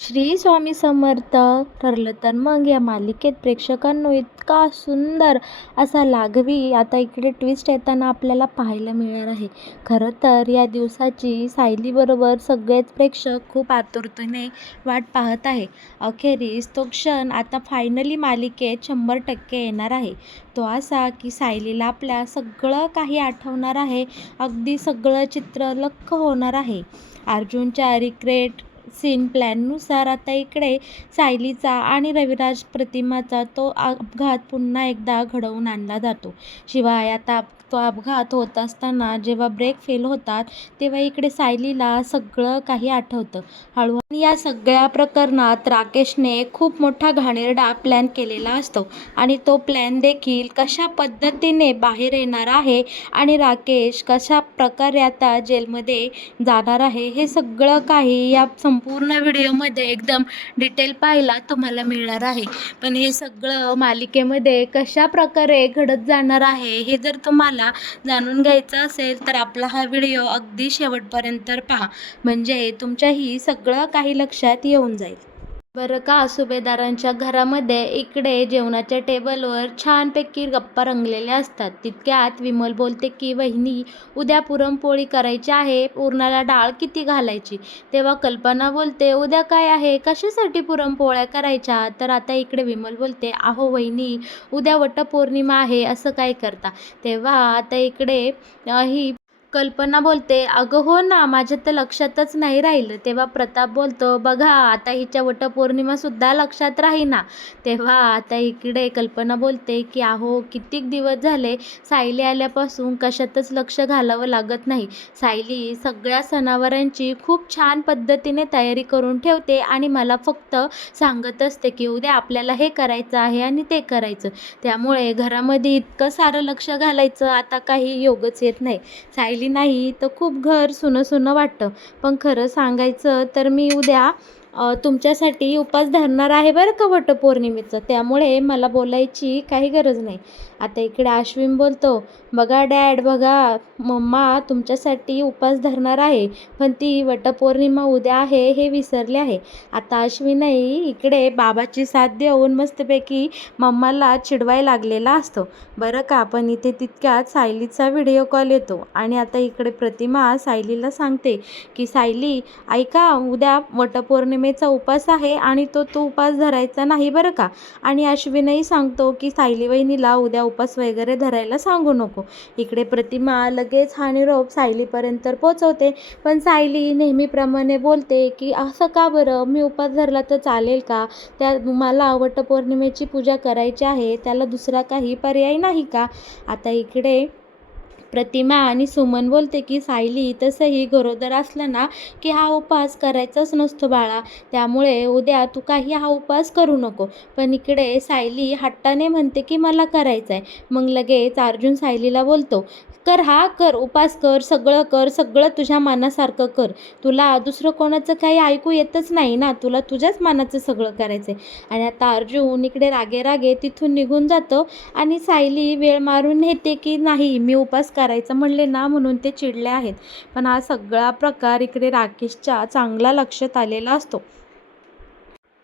श्री स्वामी समर्थ. ठरलं तर मग या मालिकेत प्रेक्षकांनो इतका सुंदर असा लाघवी आता इकडे ट्विस्ट येताना आपल्याला पाहायला मिळणार आहे. खरं तर या दिवसाची सायलीबरोबर सगळेच प्रेक्षक खूप आतुरतेने वाट पाहत आहे. अखेरीस तो क्षण आता फायनली मालिकेत 100% येणार आहे. तो असा की सायलीला आपल्या सगळं काही आठवणार आहे. अगदी सगळं चित्र लख्ख होणार आहे. अर्जुनच्या रिग्रेट सीन प्लॅननुसार आता इकडे सायलीचा आणि रविराज प्रतिमाचा तो अपघात पुन्हा एकदा घडवून आणला जातो. शिवाय आता तो अपघात होत असताना जेव्हा ब्रेक फेल होतात तेव्हा इकडे सायलीला सगळं काही आठवतं. हळूहळू या सगळ्या प्रकरणात राकेशने खूप मोठा घाणेरडा प्लॅन केलेला असतो आणि तो प्लॅन देखील कशा पद्धतीने बाहेर येणार आहे आणि राकेश कशा प्रकारे आता जेलमध्ये जाणार आहे हे सगळं काही या संपूर्ण व्हिडिओमध्ये एकदम डिटेल पाहायला तुम्हाला मिळणार आहे. पण हे सगळं मालिकेमध्ये कशा प्रकारे घडत जाणार आहे हे जर तुम्हाला जाणून घ्यायचं असेल तर आपला हा व्हिडिओ अगदी शेवटपर्यंत पहा, म्हणजे तुमच्याही सगळं काही लक्षात येऊन जाईल. बरं का, सुभेदारांच्या घरामध्ये इकडे जेवणाच्या टेबलवर छानपैकी गप्पा रंगलेल्या असतात. तितक्यात विमल बोलते की वहिनी, उद्या पुरणपोळी करायची आहे, पुरणाला डाळ किती घालायची? तेव्हा कल्पना बोलते उद्या काय आहे, कशासाठी पुरणपोळ्या करायच्या? तर आता इकडे विमल बोलते अहो वहिनी, उद्या वटपौर्णिमा आहे, असं काय करता? तेव्हा आता इकडे ही कल्पना बोलते अगं हो ना, माझ्या तर लक्षातच नाही राहिलं. तेव्हा प्रताप बोलतो बघा आता हिच्या वटपौर्णिमासुद्धा लक्षात राहीना. तेव्हा आता इकडे कल्पना बोलते की अहो कित्येक दिवस झाले सायली आल्यापासून कशातच लक्ष घालावं लागत नाही. सायली सगळ्या सणावारांची खूप छान पद्धतीने तयारी करून ठेवते आणि मला फक्त सांगत असते की उद्या आपल्याला हे करायचं आहे आणि ते करायचं. त्यामुळे घरामध्ये इतकं सारं लक्ष घालायचं आता काही योगच येत नाही. सायली नाही तर खूप घर सुनं सुनं वाटतं. पण खरं सांगायचं तर मी उद्या तुमच्यासाठी उपास धरणार आहे बरं का वटपौर्णिमेचं, त्यामुळे मला बोलायची काही गरज नाही. आता इकडे अश्विन बोलतो बघा डॅड, बघा मम्मा तुमच्यासाठी उपास धरणार आहे, पण ती वटपौर्णिमा उद्या आहे हे विसरले आहे. आता अश्विनही इकडे बाबाची साथ देऊन मस्तपैकी मम्माला चिडवायला लागलेला असतो बरं का. पण इथे तितक्यात सायलीचा व्हिडिओ कॉल येतो आणि आता इकडे प्रतिमा सायलीला सांगते की सायली ऐका, उद्या वटपौर्णिमेचा उपास आहे आणि तो उपास धरायचा नाही बरं का. आणि अश्विनही सांगतो की सायली वहिनीला उद्या उपास वगैरे धरायला सांगू नको. इकडे प्रतिमा लगेच हा निरोप सायलीपर्यंत पोचवते, पण सायली नेहमीप्रमाणे बोलते की असं का बरं, मी उपास धरला तर चालेल का? त्या मला वटपौर्णिमेची पूजा करायची आहे, त्याला दुसरा काही पर्याय नाही का? आता इकडे प्रतिमा आणि सुमन बोलते की सायली तसंही गरोदर असलं ना की हा उपवास करायचाच नसतो बाळा, त्यामुळे उद्या तू काही हा उपवास करू नको. पण इकडे सायली हट्टाने म्हणते की मला करायचं आहे. मग लगेच अर्जुन सायलीला बोलतो कर, हा कर, उपास कर, सगळं तुझ्या मनासारखं कर. तुला दुसरं कोणाचं काही ऐकू येतच नाही ना, तुला तुझ्याच मनाचं सगळं करायचं आहे. आणि आता अर्जुन इकडे रागे रागे तिथून निघून जातो आणि सायली वेळ मारून येते की नाही मी उपास करायचं म्हणले ना म्हणून ते चिडले आहेत. पण हा सगळा प्रकार इकडे राकेशच्या चांगला लक्षात आलेला असतो.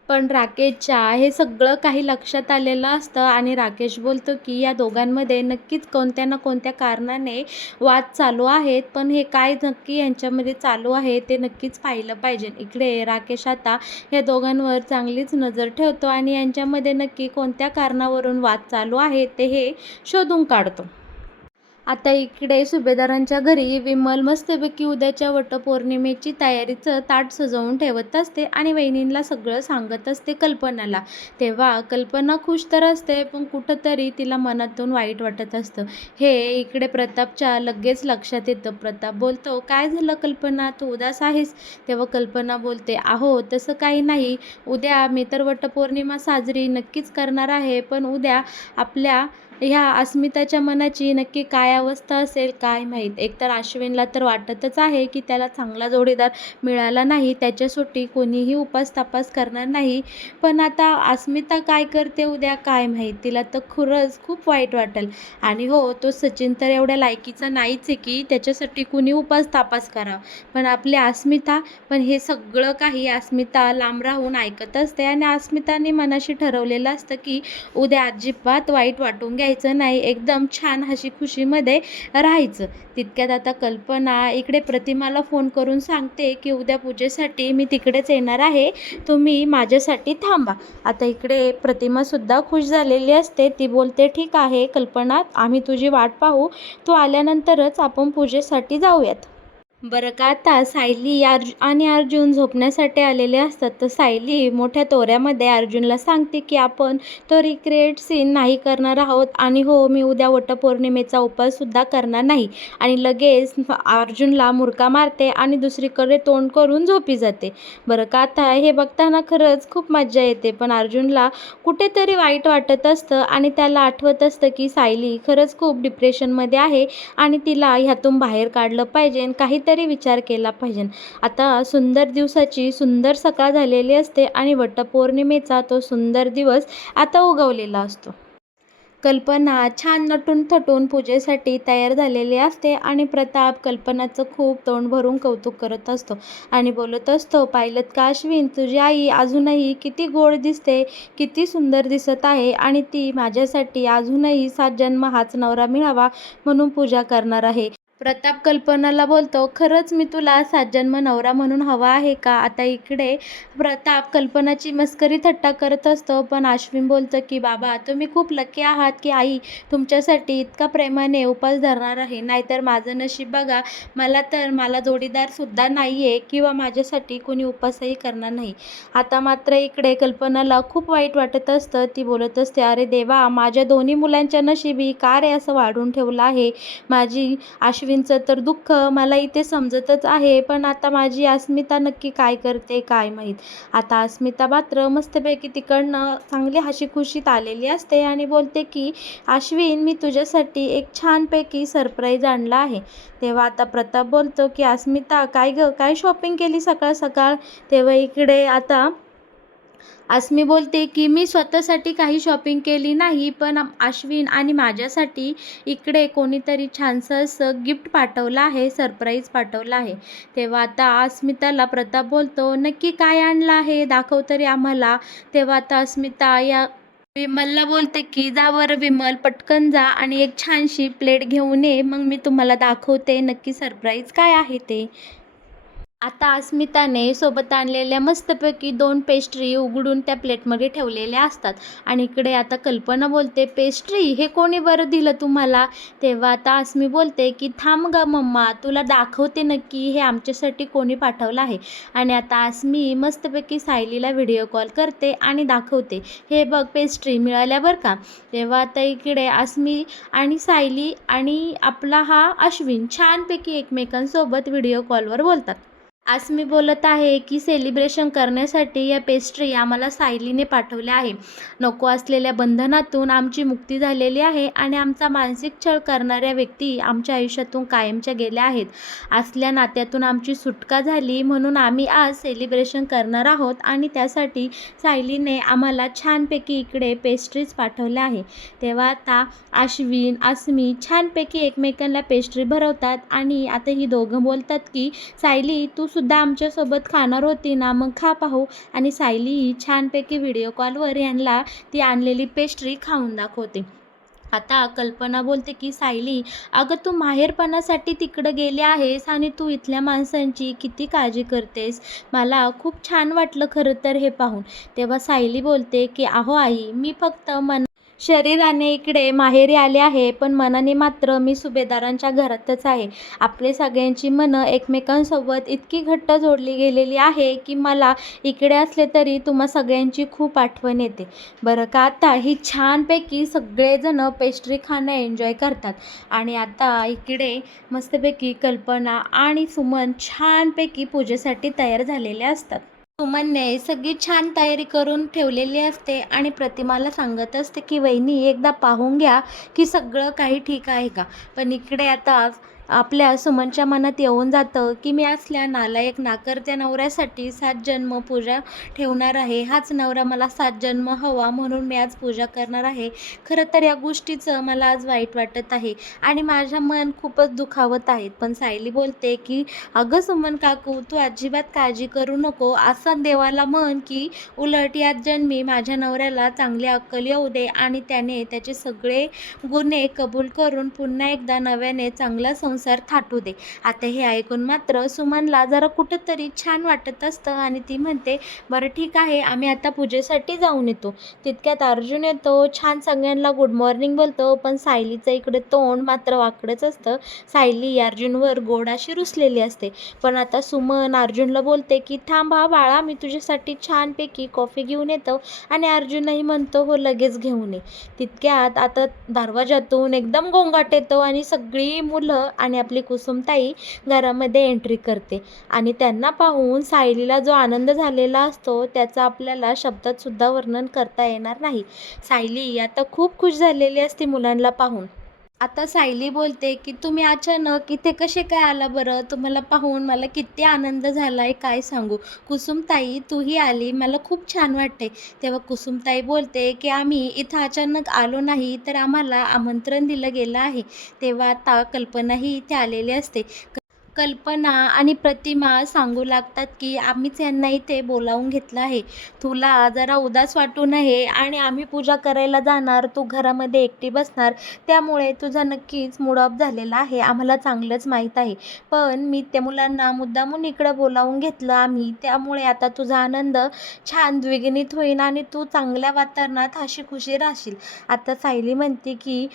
पण राकेशच्या हे सगळं काही लक्षात आलेलं असतं आणि राकेश बोलतो की या दोघांमध्ये नक्कीच कोणत्या ना कोणत्या कारणाने वाद चालू आहेत, पण हे काय नक्की यांच्यामध्ये चालू आहे ते नक्कीच पाहिलं पाहिजे. इकडे राकेश आता या दोघांवर चांगलीच नजर ठेवतो आणि यांच्यामध्ये नक्की कोणत्या कारणावरून वाद चालू आहे ते हे शोधून काढतो. आता इकडे सुभेदारांच्या घरी विमल मस्तपैकी उद्याच्या वटपौर्णिमेची तयारीचं ताट सजवून ठेवत असते आणि वहिनींना सगळं सांगत असते कल्पनाला. तेव्हा कल्पना खुश तर असते, पण कुठंतरी तिला मनातून वाईट वाटत असतं. हे इकडे प्रतापच्या लगेच लक्षात येतं. प्रताप बोलतो काय झालं कल्पना, तू उदास आहेस? तेव्हा कल्पना बोलते अहो तसं काही नाही, उद्या मी तर वटपौर्णिमा साजरी नक्कीच करणार आहे, पण उद्या आपल्या ह्या अस्मिताच्या मनाची नक्की काय अवस्था असेल काय माहीत. एकतर अश्विनला तर वाटतच आहे की त्याला चांगला जोडीदार मिळाला नाही, त्याच्यासाठी कोणीही उपास-तापास करणार नाही. पण आता अस्मिता काय करते उद्या काय माहीत. तिला तर खरंच खूप वाईट वाटेल. आणि हो, तो सचिन तर एवढ्या लायकीचा नाहीच आहे की त्याच्यासाठी कुणी उपास-तापास करावं. पण आपली अस्मिता, पण हे सगळं काही अस्मिता लांब राहून ऐकत असते आणि अस्मिताने मनाशी ठरवलेलं असतं की उद्या अजिबात वाईट वाटून घ्यायचं नाही, एकदम छान हसी-खुशीमध्ये राहायचं. तितक्यात आता कल्पना इकडे प्रतिमाला फोन करून सांगते की उद्या पूजेसाठी मी तिकडेच येणार आहे, तुम्ही माझ्यासाठी थांबा. आता इकडे प्रतिमासुद्धा खुश झालेली असते. ती बोलते, ठीक आहे कल्पना, आम्ही तुझी वाट पाहू, तू आल्यानंतरच आपण पूजेसाठी जाऊयात. बरं का, आता सायली आणि अर्जुन झोपण्यासाठी आलेले असतात. तर सायली मोठ्या तोऱ्यामध्ये अर्जुनला सांगते की आपण तो रिक्रिएट सीन नाही करणार आहोत आणि हो, मी उद्या वटपौर्णिमेचा उपाससुद्धा करणार नाही. आणि लगेच अर्जुनला मुरका मारते आणि दुसरीकडे तोंड करून झोपी जाते. बरं का, आता हे बघताना खरंच खूप मज्जा येते. पण अर्जुनला कुठेतरी वाईट वाटत असतं आणि त्याला आठवत असतं की सायली खरंच खूप डिप्रेशनमध्ये आहे आणि तिला ह्यातून बाहेर काढलं पाहिजे, काहीतरी विचार केला पाहिजे. आता सुंदर दिवसाची सुंदर सकाळ झालेली असते आणि वटपौर्णिमेचा तो सुंदर दिवस आता उगवलेला असतो. कल्पना छान नटून थटून पूजेसाठी तयार झालेली असते आणि प्रताप कल्पनाचं खूप तोंड भरून कौतुक करत असतो आणि बोलत असतो, पाहिलंत का अश्विन, तुझी आई अजूनही किती गोड दिसते, किती सुंदर दिसत आहे आणि ती माझ्यासाठी अजूनही 7 जन्म हाच नवरा मिळावा म्हणून पूजा करणार आहे. प्रताप कल्पनाला बोलतो, खरंच मी तुला 7 जन्म नवरा म्हणून हवा आहे का. आता इकडे प्रताप कल्पनाची मस्करी थट्टा करत असतो. पण अश्विन बोलतं की बाबा, तुम्ही खूप लकी आहात की आई तुमच्यासाठी इतका प्रेमाने उपास धरणार आहे, नाहीतर माझं नशीब बघा, मला जोडीदारसुद्धा नाही आहे किंवा माझ्यासाठी कोणी उपासही करणार नाही. आता मात्र इकडे कल्पनाला खूप वाईट वाटत असतं. ती बोलत असते, अरे देवा, माझ्या दोन्ही मुलांच्या नशिबी का रे असं वाढून ठेवलं आहे. माझी अश्विनचं तर दुःख मला इथे समजतच आहे, पण आता माझी अस्मिता नक्की काय करते काय माहीत. आता अस्मिता मात्र मस्तपैकी तिकडनं चांगली हशीखुशीत आलेली असते आणि बोलते की अश्विन, मी तुझ्यासाठी एक छानपैकी सरप्राईज आणला आहे. तेव्हा आता प्रताप बोलतो की अस्मिता, काय गं, काय शॉपिंग केली सकाळ सकाळ. तेव्हा इकडे आता अस्मी बोलते की मी स्वतःसाठी काही शॉपिंग केली नाही, पण अश्विन आणि माझ्यासाठी इकडे कोणीतरी छानसं असं गिफ्ट पाठवलं आहे, सरप्राईज पाठवलं आहे. तेव्हा आता अस्मिताला प्रताप बोलतो, नक्की काय आणलं आहे, दाखव तरी आम्हाला. तेव्हा आता अस्मिता या विमलला बोलते की जा बरं विमल, पटकन जा आणि एक छानशी प्लेट घेऊन ये, मग मी तुम्हाला दाखवते नक्की सरप्राईज काय आहे ते. आता अस्मिताने सोबत आणलेल्या मस्तपैकी 2 पेस्ट्री उघडून त्या प्लेटमध्ये ठेवलेल्या असतात आणि इकडे आता कल्पना बोलते, पेस्ट्री हे कोणी बरं दिलं तुम्हाला. तेव्हा आता अस्मी बोलते की थांब ग मम्मा, तुला दाखवते नक्की हे आमच्यासाठी कोणी पाठवलं आहे. आणि आता अस्मी मस्तपैकी सायलीला व्हिडिओ कॉल करते आणि दाखवते, हे बघ पेस्ट्री मिळाल्या बरं का. तेव्हा आता इकडे अस्मी आणि सायली आणि आपला हा अश्विन छानपैकी एकमेकांसोबत व्हिडिओ कॉलवर बोलतात. अस्मी बोलत आहे की सेलिब्रेशन करण्यासाठी या पेस्ट्री आम्हाला सायलीने पाठवल्या आहे. नको असलेल्या बंधनातून आमची मुक्ती झालेली आहे आणि आमचा मानसिक छळ करणाऱ्या व्यक्ती आमच्या आयुष्यातून कायमच्या गेल्या आहेत. असल्या नात्यातून आमची सुटका झाली म्हणून आम्ही आज सेलिब्रेशन करणार आहोत आणि त्यासाठी सायलीने आम्हाला छानपैकी इकडे पेस्ट्रीज पाठवल्या आहे. तेव्हा आता अश्विन, अस्मी छानपैकी एकमेकांना पेस्ट्री भरवतात आणि आता ही दोघं बोलतात की सायली, तू सुद्धा आमच्यासोबत खाणार होती ना, मग खा पाहू. आणि सायली छानपैकी व्हिडिओ कॉलवर यांना ती आणलेली पेस्ट्री खाऊन दाखवते. आता कल्पना बोलते की सायली, अगं तू माहेरपणासाठी तिकडं गेली आहेस आणि तू इथल्या माणसांची किती काळजी करतेस, मला खूप छान वाटलं खरं तर हे पाहून. तेव्हा सायली बोलते की अहो आई, मी फक्त शरीराने इकडे माहेरी आले आहे, पण मनाने मात्र मी सुभेदारांच्या घरातच आहे. आपले सगळ्यांची मनं एकमेकांसोबत इतकी घट्ट जोडली गेलेली आहे की मला इकडे असले तरी तुम्हा सगळ्यांची खूप आठवण येते. बरं का, आता ही छानपैकी सगळेजण पेस्ट्री खाणं एन्जॉय करतात आणि आता इकडे मस्तपैकी कल्पना आणि सुमन छानपैकी पूजेसाठी तयार झालेले असतात. सुमनने सगळी छान तयारी करून ठेवलेली असते आणि प्रतिमाला सांगत असते की वहिनी एकदा पाहून घ्या की सगळं काही ठीक आहे का. पण इकडे आता आपल्या सुमनच्या मनात येऊन जातं की मी असल्या नालायक नाकर्त्या नवऱ्यासाठी 7 जन्म पूजा ठेवणार आहे. हाच नवरा मला 7 जन्म हवा म्हणून मी आज पूजा करणार आहे. खरं तर या गोष्टीचं मला आज वाईट वाटत आहे आणि माझं मन खूपच दुखावत आहे. पण सायली बोलते की अगं सुमन काकू, तू अजिबात काळजी करू नको. असं देवाला म्हण की उलट याच जन्मी माझ्या नवऱ्याला चांगली अक्कल येऊ दे आणि त्याने त्याचे सगळे गुन्हे कबूल करून पुन्हा एकदा नव्याने चांगला संसार थाटू दे. आता हे ऐकून मात्र सुमनला जरा कुठंतरी छान वाटत असतं आणि ती म्हणते बरं ठीक आहे, आम्ही आता पूजेसाठी जाऊन येतो. तितक्यात अर्जुन येतो, छान सगळ्यांना गुड मॉर्निंग बोलतो. पण सायलीचं इकडे तोंड मात्र वाकडंच असतं. सायली अर्जुनवर गोड अशी रुसलेली असते. पण आता सुमन अर्जुनला बोलते की थांब हा बाळा, मी तुझ्यासाठी छानपैकी कॉफी घेऊन येतो. आणि अर्जुनही म्हणतो हो लगेच घेऊन ये. तितक्यात आता दरवाजातून एकदम गोंगाट येतो आणि सगळी मुलं आणि आपली कुसुमताई घरामध्ये एंट्री करते. आणि त्यांना पाहून सायलीला जो आनंद झालेला असतो त्याचा आपल्याला शब्दात सुद्धा वर्णन करता येणार नाही. सायली आता खूप खुश झालेली असते मुलांना पाहून. आता सायली बोलते की तुम्ही अचानक इथे कसे काय आला बरं? तुम्हाला पाहून मला किती आनंद झाला आहे काय सांगू. कुसुमताई तूही आली, मला खूप छान वाटते. तेव्हा कुसुमताई बोलते की आम्ही इथं अचानक आलो नाही, तर आम्हाला आमंत्रण दिलं गेलं आहे. तेव्हा आता कल्पनाही इथे आलेली असते. कल्पना आणि प्रतिमा सांगू लागतात की आम्हीच यांना इथे बोलावून घेतलं आहे. तुला जरा उदास वाटू नये आणि आम्ही पूजा करायला जाणार, तू घरामध्ये एकटी बसणार, त्यामुळे तुझा नक्कीच मूड ऑफ झालेला आहे, आम्हाला चांगलंच माहीत आहे. पण मी त्या मुलांना मुद्दामून इकडं बोलावून घेतलं आम्ही, त्यामुळे आता तुझा आनंद छान द्विगुणित होईल आणि तू चांगल्या वातावरणात हशी-खुशी राहशील. आता सायली म्हणते की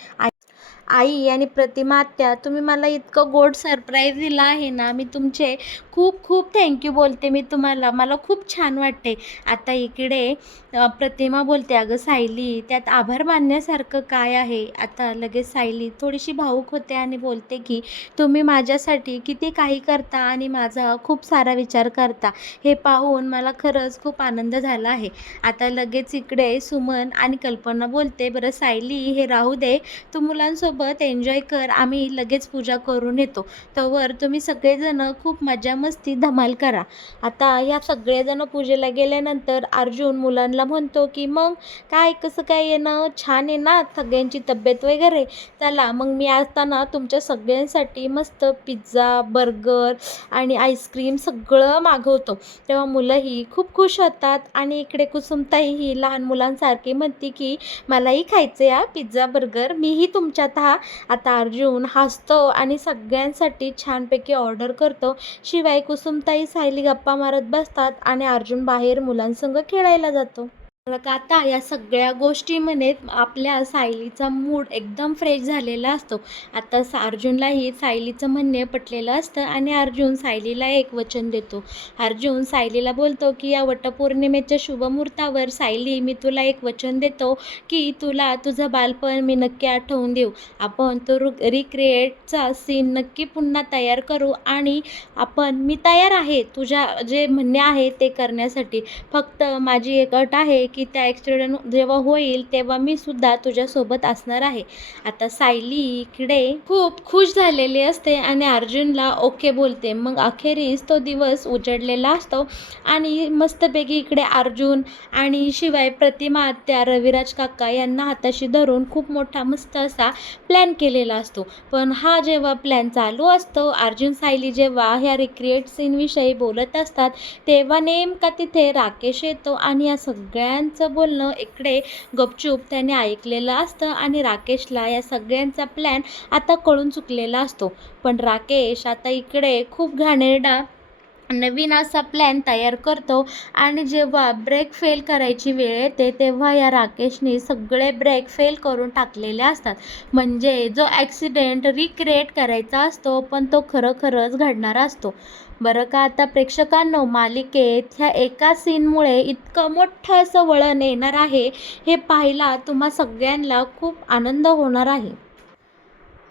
आई आणि प्रतिमा आत्या, तुम्ही मला इतकं गोड सरप्राईज दिलं आहे ना, मी तुमचे खूप खूप थँक्यू बोलते मी तुम्हाला, मला खूप छान वाटते. आता इकडे प्रतिमा बोलते अगं सायली, त्यात आभार मानण्यासारखं काय आहे. आता लगेच सायली थोडीशी भावूक होते आणि बोलते की तुम्ही माझ्यासाठी किती काही करता आणि माझा खूप सारा विचार करता, हे पाहून मला खरंच खूप आनंद झाला आहे. आता लगेच इकडे सुमन आणि कल्पना बोलते बरं सायली हे राहू दे, तू मुलांसोबत एन्जॉय कर, आम्ही लगेच पूजा करून येतो. तोवर तुम्ही सगळेजण खूप मजा मस्ती धमाल करा. आता या सगळेजण पूजेला गेल्यानंतर अर्जुन मुलांना म्हणतो की मग काय कसं काय येणं, छान आहे ना सगळ्यांची तब्येत वगैरे. चला मग मी आता ना तुमच्या सगळ्यांसाठी मस्त पिझ्झा, बर्गर आणि आईस्क्रीम सगळं मागवतो. तेव्हा मुलंही खूप खुश होतात आणि इकडे कुसुमताई ही लहान मुलांसारखी म्हणते की मलाही खायचं या पिझ्झा बर्गर, मीही तुमच्यात हा. आता अर्जुन हसतो आणि सगळ्यांसाठी छानपैकी ऑर्डर करतो. शिवाय कुसुमताई सायली गप्पा मारत बसतात आणि अर्जुन बाहेर मुलांसंग खेळायला जातो. बघा आता या सगळ्या गोष्टीमध्ये आपल्या सायलीचा मूड एकदम फ्रेश झालेला असतो. आता अर्जुनलाही सायलीचं म्हणणे पटलेलं असतं आणि अर्जुन सायलीला एक वचन देतो. अर्जुन सायलीला बोलतो की या वटपौर्णिमेच्या शुभमुहूर्तावर सायली, मी तुला एक वचन देतो की तुला तुझं बालपण मी नक्की आठवून देऊ. आपण तो रिक्रिएटचा सीन नक्की पुन्हा तयार करू आणि मी तयार आहे तुझ्या जे म्हणणे आहे ते करण्यासाठी. फक्त माझी एक अट आहे की त्या ॲक्सिडेंट जेव्हा होईल तेव्हा मी सुद्धा तुझ्यासोबत असणार आहे. आता सायली इकडे खूप खुश झालेली असते आणि अर्जुनला ओके बोलते. मग अखेरीस तो दिवस उजडलेला असतो आणि मस्तपैकी इकडे अर्जुन आणि शिवाय प्रतिमा आत्या, रविराज काका यांना हाताशी धरून खूप मोठा मस्त असा प्लॅन केलेला असतो. पण हा जेव्हा प्लॅन चालू असतो, अर्जुन सायली जेव्हा ह्या रिक्रिएट सीनविषयी बोलत असतात तेव्हा नेमका तिथे राकेश येतो आणि या सगळ्यांचं बोलणं इकडे गपचूप त्याने ऐकलेलं असतं आणि राकेशला या सगळ्यांचा प्लॅन आता कळून चुकलेला असतो. पण राकेश आता इकडे खूप घाणेरडा नवीन असा प्लॅन तयार करतो आणि जेव्हा ब्रेक फेल करायची वेळ येते तेव्हा या राकेशने सगळे ब्रेक फेल करून टाकलेले असतात. म्हणजे जो ॲक्सिडेंट रिक्रिएट करायचा असतो पण तो खरंच घडणारा असतो. बरं का आता प्रेक्षकांनो, मालिकेत ह्या एका सीनमुळे इतकं मोठं असं वळण येणार आहे, हे पाहायला तुम्हा सगळ्यांना खूप आनंद होणार आहे.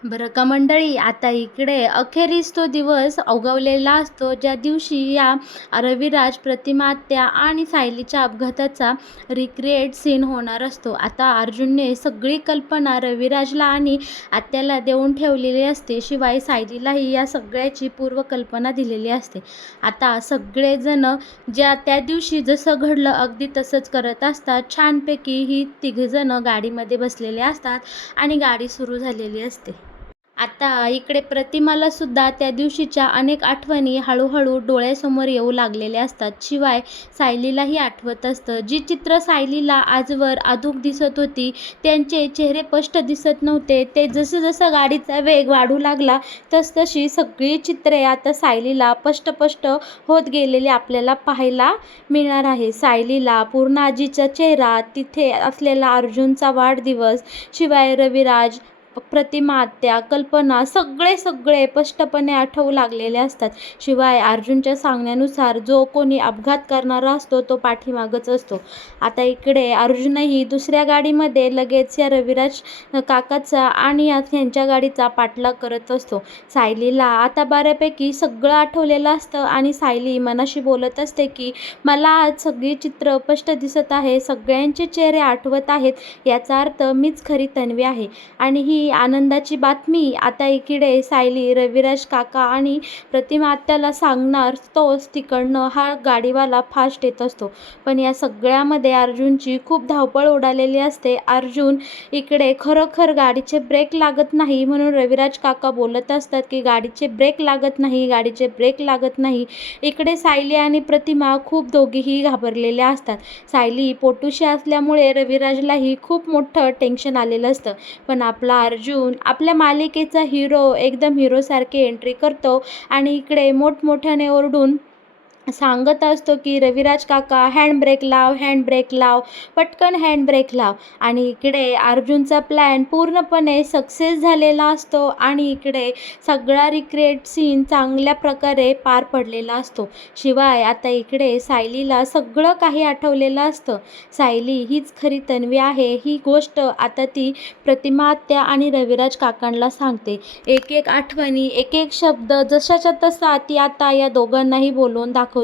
बरं का मंडळी, आता इकडे अखेरीस तो दिवस ओघवलेला असतो, ज्या दिवशी या रविराज, प्रतिमा आत्या आणि सायलीच्या अपघाताचा रिक्रिएट सीन होणार असतो. आता अर्जुनने सगळी कल्पना रविराजला आणि आत्याला देऊन ठेवलेली असते, शिवाय सायलीलाही या सगळ्याची पूर्वकल्पना दिलेली असते. आता सगळेजण त्या दिवशी जसं घडलं अगदी तसंच करत असतात. छानपैकी ही तिघजणं गाडीमध्ये बसलेले असतात आणि गाडी सुरू झालेली असते. आता इकडे प्रतिमाला सुद्धा त्या दिवशीच्या अनेक आठवणी हळूहळू डोळ्यासमोर येऊ लागलेल्या असतात. शिवाय सायलीलाही आठवत असतं, जी चित्र सायलीला आजवर अधूक दिसत होती, त्यांचे चेहरे स्पष्ट दिसत नव्हते. ते जसं जसं गाडीचा वेग वाढू लागला तसतशी सगळी चित्रे आता सायलीला स्पष्ट होत गेलेली आपल्याला पाहायला मिळणार आहे. सायलीला पूर्ण आजीचा चेहरा, तिथे असलेला अर्जुनचा वाढदिवस, शिवाय रविराज, प्रतिमा आत्या, कल्पना सगळे स्पष्टपणे आठवू लागलेले असतात. शिवाय अर्जुनच्या सांगण्यानुसार जो कोणी अपघात करणारा असतो तो पाठीमागच असतो. आता इकडे अर्जुनही दुसऱ्या गाडीमध्ये लगेच या रविराज काकाचा आणि यांच्या गाडीचा पाठलाग करत असतो. सायलीला आता बऱ्यापैकी सगळं आठवलेलं असतं आणि सायली मनाशी बोलत असते की मला आज सगळी चित्र स्पष्ट दिसत आहे, सगळ्यांचे चेहरे आठवत आहेत, याचा अर्थ मीच खरी तन्वी आहे. आणि ही आनंदाची बातमी आता इकडे सायली रविराज काका आणि प्रतिमा आत्याला सांगणार तोच तिकडनं हा गाडीवाला फास्ट येत असतो. पण या सगळ्यामध्ये अर्जुनची खूप धावपळ उडालेली असते. अर्जुन इकडे खरोखर गाडीचे ब्रेक लागत नाही म्हणून रविराज काका बोलत असतात की गाडीचे ब्रेक लागत नाही, गाडीचे ब्रेक लागत नाही. इकडे सायली आणि प्रतिमा खूप दोघीही घाबरलेल्या असतात. सायली पोटुशी असल्यामुळे रविराजलाही खूप मोठं टेन्शन आलेलं असतं. पण आपला अर्जुन आपल्या मालिकेचा हिरो एकदम हिरोसारखी एंट्री करतो आणि इकडे मोठमोठ्याने ओरडून सांगत असतो की रविराज काका हँडब्रेक लाव, हँडब्रेक लाव, पटकन हँडब्रेक लाव. आणि इकडे अर्जुनचा प्लॅन पूर्णपणे सक्सेस झालेला असतो आणि इकडे सगळा रिक्रिएट सीन चांगल्या प्रकारे पार पडलेला असतो. शिवाय आता इकडे सायलीला सगळं काही आठवलेलं असतं. सायली हीच खरी तन्वी आहे ही गोष्ट आता ती प्रतिमा आत्या आणि रविराज काकांना सांगते. एक एक आठवणी, एक एक शब्द जशाच्या तसा ती आता या दोघांनाही बोलवून दाखवते.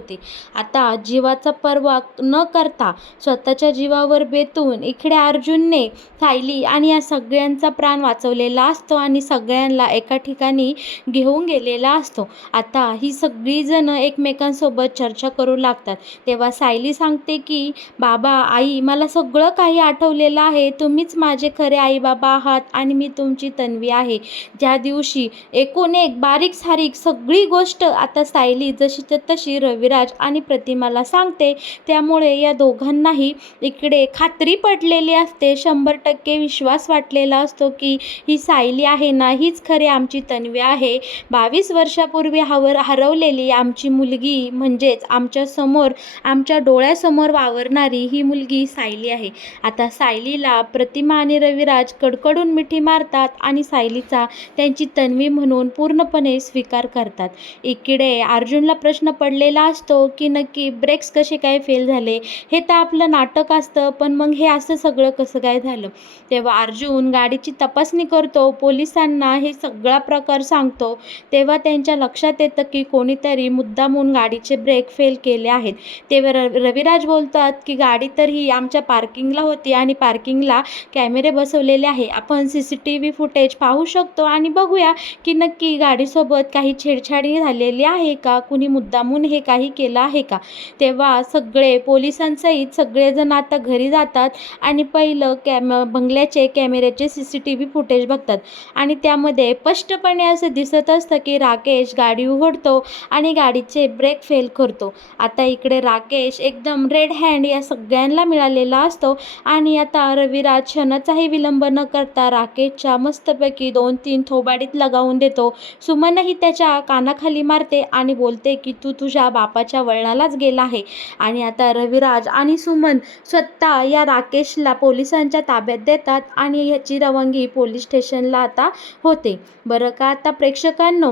आता जीवाचा पर्वा न करता स्वतःच्या जीवावर बेतून इकडे अर्जुनने सायली आणि या सगळ्यांचा प्राण वाचवलेला असतो आणि सगळ्यांना एका ठिकाणी घेऊन गेलेला असतो. आता ही सगळी जण एकमेकांसोबत चर्चा करू लागतात. तेव्हा सायली सांगते की बाबा, आई, मला सगळं काही आठवलेलं आहे, तुम्हीच माझे खरे आई बाबा आहात आणि मी तुमची तन्वी आहे. ज्या दिवशी एकूण एक बारीक सारीक सगळी गोष्ट आता सायली जशी तशी रविराज आणि प्रतिमाला सांगते. त्यामुळे या दोघांनाही इकडे खात्री पडलेली असते, 100% विश्वास वाटलेला असतो की ही सायली आहे ना, हीच खरी आमची तन्वी आहे. 22 वर्षापूर्वी हरवलेली आमची मुलगी, म्हणजेच आमच्या डोळ्यासमोर वावरणारी ही मुलगी सायली आहे. आता सायलीला प्रतिमा आणि रविराज कडकडून मिठी मारतात आणि सायलीचा त्यांची तन्वी म्हणून पूर्णपणे स्वीकार करतात. इकडे अर्जुनला प्रश्न पडलेला असतो की नक्की ब्रेक्स कसे काय फेल झाले. हे तर आपलं नाटक असतं, पण मग हे असं सगळं कसं काय झालं. तेव्हा अर्जुन गाडीची तपासणी करतो, पोलिसांना हे सगळा प्रकार सांगतो. तेव्हा त्यांच्या लक्षात येतं की कोणीतरी मुद्दामून गाडीचे ब्रेक फेल केले आहेत. तेव्हा रविराज बोलतात की गाडी तर ही आमच्या पार्किंगला होती आणि पार्किंगला कॅमेरे बसवलेले आहे, आपण CCTV फुटेज पाहू शकतो आणि बघूया की नक्की गाडीसोबत काही छेडछाडी झालेली आहे का, कुणी मुद्दामून हे काही केलं आहे का. तेव्हा सगळे पोलिसांसहित सगळेजण आता घरी जातात आणि पहिलं बंगल्याचे कॅमेऱ्याचे CCTV फुटेज बघतात आणि त्यामध्ये स्पष्टपणे असं दिसत असतं की राकेश गाडी उघडतो आणि गाडीचे ब्रेक फेल करतो. आता इकडे राकेश एकदम रेड हँड या सगळ्यांना मिळालेला असतो आणि आता रविराज क्षणाचाही विलंब न करता राकेशच्या मस्तपैकी 2-3 थोबाडीत लगावून देतो. सुमनही त्याच्या कानाखाली मारते आणि बोलते की तू तुझ्या बापाच्या वळणालाच गेला आहे. आणि आता रविराज आणि सुमन स्वतः या राकेशला पोलिसांच्या ताब्यात देतात आणि ह्याची रवानगी पोलीस स्टेशनला आता होते. बरं का आता प्रेक्षकांनो,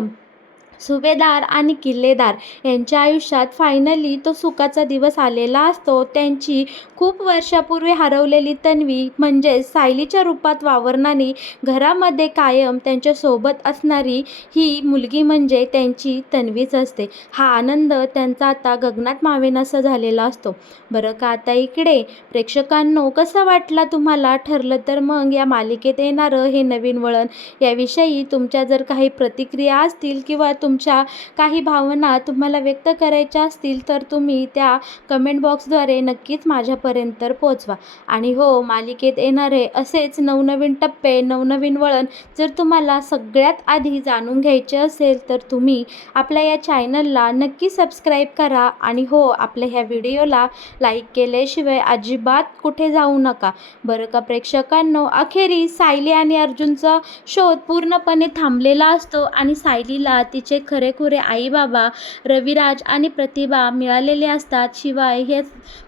सुभेदार आणि किल्लेदार यांच्या आयुष्यात फायनली तो सुखाचा दिवस आलेला असतो. त्यांची खूप वर्षापूर्वी हरवलेली तन्वी म्हणजेच सायलीच्या रूपात वावरणारी, घरामध्ये कायम त्यांच्यासोबत असणारी ही मुलगी म्हणजे त्यांची तन्वीच असते. हा आनंद त्यांचा आता गगनात मावेनासा झालेला असतो. बरं का, आता इकडे प्रेक्षकांनो, कसं वाटला तुम्हाला ठरलं तर मग या मालिकेत येणारं हे नवीन वळण? याविषयी तुमच्या जर काही प्रतिक्रिया असतील किंवा तुमच्या काही भावना तुम्हाला व्यक्त करायच्या असतील तर तुम्ही त्या कमेंट बॉक्सद्वारे नक्कीच माझ्यापर्यंत पोहोचवा. आणि हो, मालिकेत येणारे असेच नवनवीन टप्पे, नवनवीन वळण जर तुम्हाला सगळ्यात आधी जाणून घ्यायचे असेल तर तुम्ही आपल्या या चॅनलला नक्की सबस्क्राईब करा. आणि हो, आपल्या ह्या व्हिडिओला लाईक केल्याशिवाय अजिबात कुठे जाऊ नका. बरं का प्रेक्षकांनो, अखेरीस सायली आणि अर्जुनचा शोध पूर्णपणे थांबलेला असतो आणि सायलीला तिचे खरेखुरे आई-बाबा रविराज आणि प्रतिभा मिळालेले असतात. शिवाय हे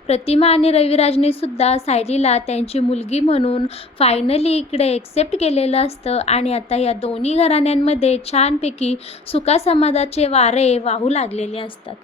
प्रतिमा आणि रविराजने सुद्धा सायलीला त्यांची मुलगी म्हणून फायनली इकडे एक्सेप्ट केलेलं असतं आणि आता या दोन्ही घराण्यांमध्ये छानपैकी सुखासमाधाचे वारे वाहू लागलेले असतात.